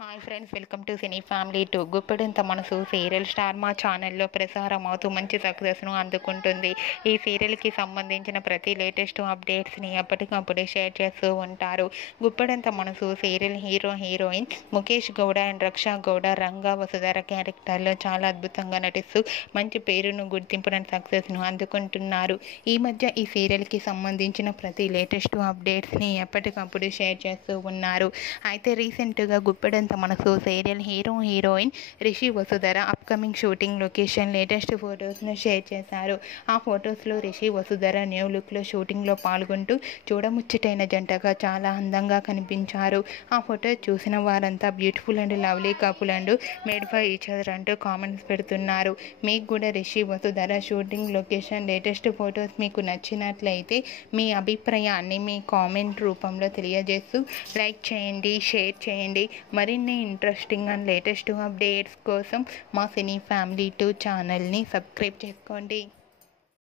Hi friends, welcome to cine family two. Guppedantha Manasu serial star మా ఛానల్లో ప్రసారం అవుతూ మంచి సక్సెస్ను అందుకుంటుంది. ఈ సీరియల్కి సంబంధించిన ప్రతి లేటెస్ట్ అప్డేట్స్ని ఎప్పటికప్పుడు షేర్ చేస్తూ ఉంటారు. Guppedantha Manasu serial heroine Mukesh Gowda and Raksha Gowda Ranga Vasudhara క్యారెక్టర్లో చాలా అద్భుతంగా నటిస్తూ మంచి పేరును, గుర్తింపును, సక్సెస్ను అందుకుంటున్నారు. ఈ మధ్య ఈ సీరియల్కి సంబంధించిన ప్రతి లేటెస్ట్ అప్డేట్స్ని ఎప్పటికప్పుడు షేర్ చేస్తూ ఉన్నారు. అయితే రీసెంట్గా Guppedantha Manasu serial heroine Rishi Vasudhara upcoming shooting location latest ఫొటోస్ను షేర్ చేశారు. ఆ ఫొటోస్లో రిషి వసుధర న్యూ లుక్లో షూటింగ్లో పాల్గొంటూ చూడముచ్చటైన జంటగా చాలా అందంగా కనిపించారు. ఆ ఫోటో చూసిన వారంతా beautiful and lovely couple and made for each other అంటూ కామెంట్స్ పెడుతున్నారు. మీకు కూడా Rishi Vasudhara shooting location latest photos మీకు నచ్చినట్లయితే మీ అభిప్రాయాన్ని మీ కామెంట్ రూపంలో తెలియజేస్తూ లైక్ చేయండి, షేర్ చేయండి. మరిన్ని ఇంట్రెస్టింగ్ అండ్ లేటెస్ట్ అప్డేట్స్ కోసం మా సినీ ఫ్యామిలీ 2 ఛానల్ని సబ్స్క్రైబ్ చేసుకోండి.